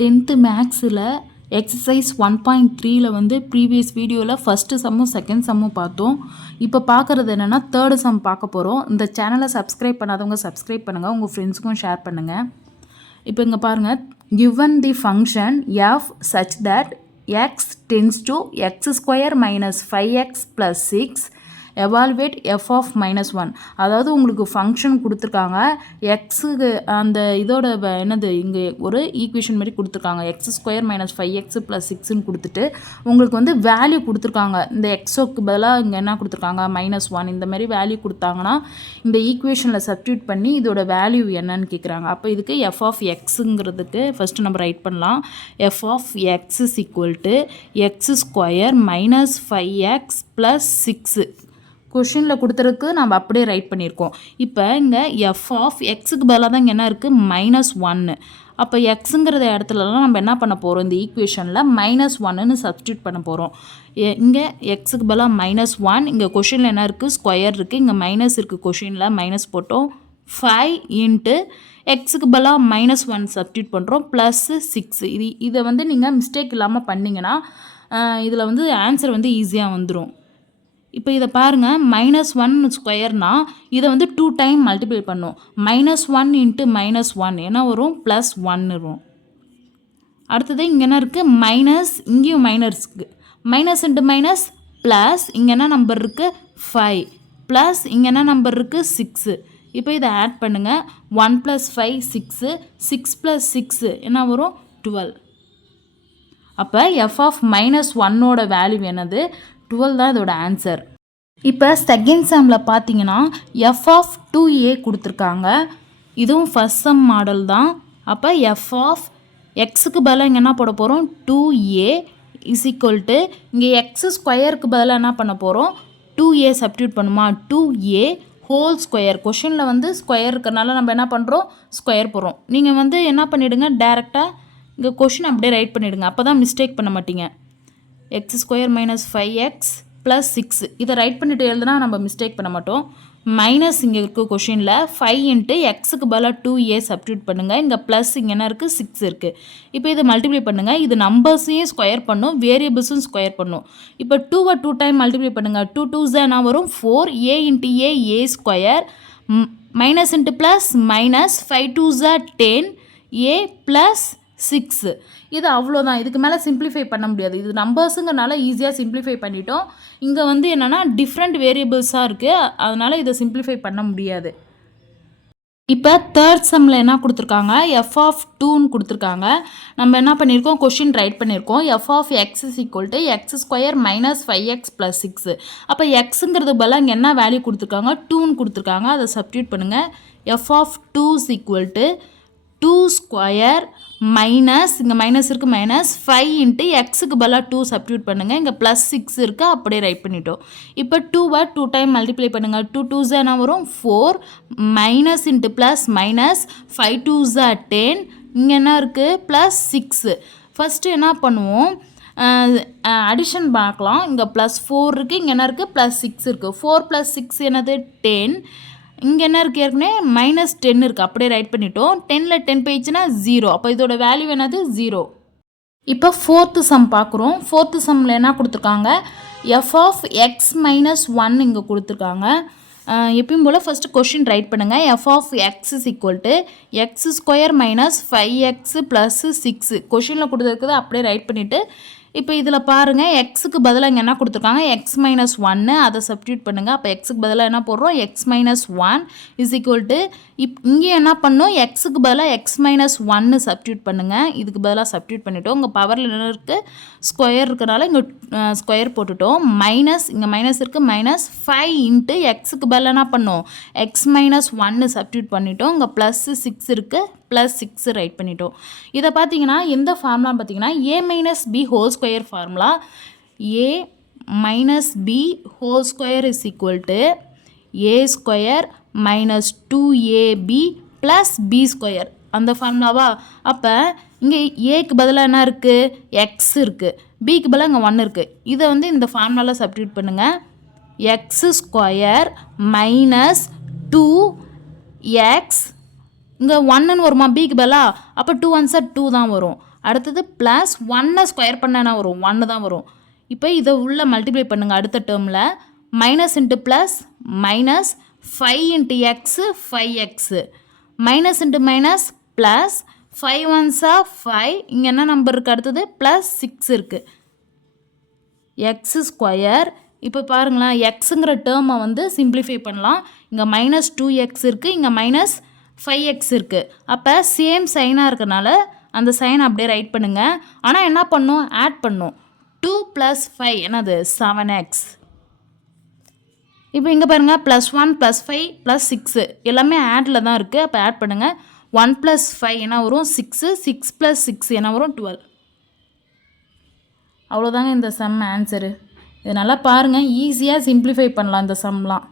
10th மேக்ஸில் exercise 1.3ல வந்து previous வீடியோவில் ஃபஸ்ட்டு சம்மும் செகண்ட் சம்மும் பார்த்தோம். இப்போ பார்க்குறது என்னென்னா தேர்டு சம் பார்க்க போகிறோம். இந்த சேனலை சப்ஸ்கிரைப் பண்ணாதவங்க சப்ஸ்கிரைப் பண்ணுங்கள், உங்கள் ஃப்ரெண்ட்ஸுக்கும் ஷேர் பண்ணுங்கள். இப்போ இங்கே பாருங்கள், given the function f such that x tends to x square minus 5x plus 6 evaluate f of minus 1. அதாவது உங்களுக்கு ஃபங்க்ஷன் கொடுத்துருக்காங்க, எக்ஸுக்கு அந்த இதோட என்னது இங்கே ஒரு ஈக்குவேஷன் மாதிரி கொடுத்துருக்காங்க. X square minus 5x plus 6ன்னு கொடுத்துட்டு உங்களுக்கு வந்து வேல்யூ கொடுத்துருக்காங்க. இந்த எக்ஸோக்கு பதிலாக இங்கே என்ன கொடுத்துருக்காங்க, -1. இந்த மாதிரி வேல்யூ கொடுத்தாங்கன்னா இந்த ஈக்குவேஷனில் சப்ஸ்டியூட் பண்ணி இதோட வேல்யூ என்னன்னு கேட்குறாங்க. அப்போ இதுக்கு எஃப் ஆஃப் எக்ஸுங்கிறதுக்கு ஃபஸ்ட்டு நம்ம ரைட் பண்ணலாம். F of X is equal to X square minus 5x plus 6 கொஷினில் கொடுத்துருக்கு, நம்ம அப்படியே ரைட் பண்ணியிருக்கோம். இப்போ இங்கே எஃப் ஆஃப் எக்ஸுக்கு பதிலாக தான் இங்கே என்ன இருக்குது, -1. அப்போ எக்ஸுங்கிறத இடத்துலலாம் நம்ம என்ன பண்ண போகிறோம், இந்த ஈக்குவேஷனில் -1ன்னு சப்ஸ்டியூட் பண்ண போகிறோம். இங்கே எக்ஸுக்கு பதிலாக -1, இங்கே கொஷினில் என்ன இருக்குது, ஸ்கொயர் இருக்குது, இங்கே மைனஸ் இருக்குது, கொஷினில் மைனஸ் போட்டோம். 5 இன்ட்டு எக்ஸுக்கு பதிலாக -1 சப்ஸ்டியூட் பண்ணுறோம், ப்ளஸ் 6. இதை வந்து நீங்கள் மிஸ்டேக் இல்லாமல் பண்ணிங்கன்னா இதில் வந்து ஆன்சர் வந்து ஈஸியாக வந்துடும். இப்போ இதை பாருங்கள், -1 ஸ்கொயர்னால் இதை வந்து 2 டைம் மல்டிப்ளை பண்ணும். -1 இன்ட்டு -1 என்ன வரும், +1 வரும். அடுத்தது இங்கே என்ன இருக்குது, மைனஸ், இங்கேயும் மைனஸ் இருக்குது, மைனஸ் இன்ட்டு மைனஸ் ப்ளஸ், இங்கே என்ன நம்பர் இருக்குது 5, ப்ளஸ் இங்கே என்ன நம்பர் இருக்குது 6. இப்போ இதை ஆட் பண்ணுங்கள், 1 + 5 6, 6 + 6 என்ன வரும் 12. அப்போ எஃப் ஆஃப் -1ஓட வேல்யூ என்னது, 12 தான் இதோட ஆன்சர். இப்போ செகண்ட் சம்மில் பார்த்தீங்கன்னா எஃப் ஆஃப் 2a கொடுத்துருக்காங்க. இதுவும் ஃபஸ்ட் சம் மாடல் தான். அப்போ எஃப் ஆஃப் எக்ஸுக்கு பதிலாக இங்கே என்ன போட போகிறோம், 2a இஸ் ஈக்குவல் டு இங்கே எக்ஸ் ஸ்கொயருக்கு பதிலாக என்ன பண்ண போகிறோம், 2a சப்ஸ்டியூட் பண்ணுமா, 2a ஹோல் ஸ்கொயர். கொஷினில் வந்து ஸ்கொயர் இருக்கிறனால நம்ம என்ன பண்ணுறோம், ஸ்கொயர் போடுறோம். நீங்கள் வந்து என்ன பண்ணிவிடுங்க, டேரெக்டாக இங்கே கொஷின் அப்படியே ரைட் பண்ணிவிடுங்க, அப்போ தான் மிஸ்டேக் பண்ண மாட்டீங்க. X square minus 5x plus 6 இதை ரைட் பண்ணிவிட்டு எழுதுனா நம்ம மிஸ்டேக் பண்ண மாட்டோம். மைனஸ் இங்கே இருக்குது கொஷினில் 5 இன்ட்டு எக்ஸுக்கு பதிலாக 2a சப்ஸ்டியூட் பண்ணுங்கள், இங்கே ப்ளஸ் இங்கே என்ன இருக்குது 6 இருக்குது. இப்போ இதை மல்டிப்ளை பண்ணுங்கள், இது நம்பர்ஸையும் ஸ்கொயர் பண்ணும், வேரியபிள்ஸும் ஸ்கொயர் பண்ணும். இப்போ 2வை 2 டைம் மல்டிப்ளை பண்ணுங்கள், 2 2s என்ன வரும் 4, a into a square, minus into plus minus, 5 2s 10, a plus 6. இது அவ்வளோதான், இதுக்கு மேலே சிம்ப்ளிஃபை பண்ண முடியாது. இது நம்பர்ஸுங்கிறனால ஈஸியாக சிம்ப்ளிஃபை பண்ணிட்டோம். இங்கே வந்து என்னென்னா டிஃப்ரெண்ட் வேரியபிள்ஸாக இருக்குது, அதனால் இதை சிம்ப்ளிஃபை பண்ண முடியாது. இப்போ தேர்ட் சம்மில் என்ன கொடுத்துருக்காங்க, எஃப் ஆஃப் 2ன்னு கொடுத்துருக்காங்க. நம்ம என்ன பண்ணியிருக்கோம், கொஷின் ரைட் பண்ணியிருக்கோம். F of X is equal to X square minus 5x plus 6. அப்போ எக்ஸுங்கிறது பதிலாக இங்கே என்ன வேல்யூ கொடுத்துருக்காங்க, 2ன்னு கொடுத்துருக்காங்க, அதை சப்ஸ்டியூட் பண்ணுங்கள். F of 2 is equal to 2 square minus, இங்கே மைனஸ் இருக்குது, மைனஸ் 5 இன்ட்டு எக்ஸுக்கு பதிலாக 2 சப்ஸ்டியூட் பண்ணுங்கள், இங்கே ப்ளஸ் 6 இருக்குது, அப்படியே ரைட் பண்ணிட்டோம். இப்போ 2வை 2 டைம் மல்டிப்ளை பண்ணுங்கள், 2 2s என்ன வரும் 4, minus into plus minus, 5 2s 10, இங்கே என்ன இருக்குது ப்ளஸ் 6. ஃபஸ்ட்டு என்ன பண்ணுவோம், அடிஷன் பார்க்கலாம். இங்கே +4 இருக்குது, இங்கே என்ன இருக்குது +6 இருக்குது. 4 + 6 என்னது 10, இங்கே என்ன இருக்குது ஏற்கனவே -10 இருக்குது, அப்படியே ரைட் பண்ணிட்டோம். 10ல் 10 போயிடுச்சுன்னா 0, அப்போ இதோட வேல்யூ என்னது 0. இப்போ ஃபோர்த்து சம் பார்க்குறோம். ஃபோர்த்து சம்மில் என்ன கொடுத்துருக்காங்க, எஃப் ஆஃப் எக்ஸ் -1 இங்கே கொடுத்துருக்காங்க. எப்பயும் போல் ஃபஸ்ட்டு கொஷின் ரைட் பண்ணுங்கள். F of X is equal to X square minus 5x plus 6 கொஷினில் கொடுத்துருக்குது, அப்படியே ரைட் பண்ணிவிட்டு இப்போ இதில் பாருங்கள், எக்ஸுக்கு பதிலாக இங்கே என்ன கொடுத்துருக்காங்க, எக்ஸ் -1, அதை சப்ஸ்டியூட் பண்ணுங்கள். அப்போ எக்ஸுக்கு பதிலாக என்ன போடுறோம், எக்ஸ் -1 இஸ் ஈக்குவல் டு இங்கே என்ன பண்ணணும், எக்ஸுக்கு பதிலாக எக்ஸ் -1 சப்ஸ்டியூட் பண்ணுங்கள். இதுக்கு பதிலாக சப்ஸ்டியூட் பண்ணிவிட்டோம். இங்கே பவரில் என்ன இருக்குது, ஸ்கொயர் இருக்கிறனால இங்கே ஸ்கொயர் போட்டுட்டோம். மைனஸ், இங்கே மைனஸ் இருக்குது, மைனஸ் 5 இன்ட்டு எக்ஸுக்கு பதிலாக என்ன பண்ணோம், எக்ஸ் -1 சப்ஸ்டியூட் பண்ணிட்டோம். இங்கே ப்ளஸ் 6 இருக்குது, ப்ளஸ் 6 ரைட் பண்ணிட்டோம். இதை பார்த்தீங்கன்னா எந்த ஃபார்முலான்னு பார்த்தீங்கன்னா a - b whole square formula. a - b whole square is equal to a square minus 2ab plus b square, அந்த ஃபார்முலாவா. அப்போ இங்கே ஏக்கு பதிலாக என்ன இருக்குது, எக்ஸ் இருக்குது, பிக்கு பதிலாக இங்கே 1 இருக்குது. இதை வந்து இந்த ஃபார்முலாவில் சப்ஸ்டியூட் பண்ணுங்கள். எக்ஸ் ஸ்கொயர் மைனஸ் 2x இங்கே 1ன்னு வருமா பிக்கு பதிலாக, அப்போ 2 1s 2 தான் வரும். அடுத்தது ப்ளஸ் 1 ஸ்கொயர் பண்ண என்ன வரும் 1 தான் வரும். இப்போ இதை உள்ள மல்டிப்ளை பண்ணுங்கள் அடுத்த டேர்மில். Minus into plus minus 5 into x 5x minus into minus plus 5 1s 5. இங்கே என்ன நம்பர் இருக்குது அடுத்தது ப்ளஸ் 6 இருக்குது. X square. இப்போ பாருங்களேன் எக்ஸுங்கிற டேர்மை வந்து சிம்பிளிஃபை பண்ணலாம். இங்கே மைனஸ் 2x இருக்குது, இங்கே மைனஸ் 5x இருக்குது. அப்போ சேம் சைனாக இருக்கனால அந்த சைன் அப்படியே ரைட் பண்ணுங்கள். ஆனால் என்ன பண்ணும் ஆட் பண்ணும். 2 + 5 என்னது 7x. இப்போ இங்கே பாருங்கள் +1 +5 +6 எல்லாமே ஆடில் தான் இருக்குது. அப்போ ஆட் பண்ணுங்கள். 1 + 5 என்ன வரும் 6, 6 + 6 என்ன வரும் 12. அவ்வளோதாங்க இந்த சம் ஆன்சரு. இது நல்லா பாருங்கள், ஈஸியாக சிம்பிளிஃபை பண்ணலாம் இந்த சம்லாம்.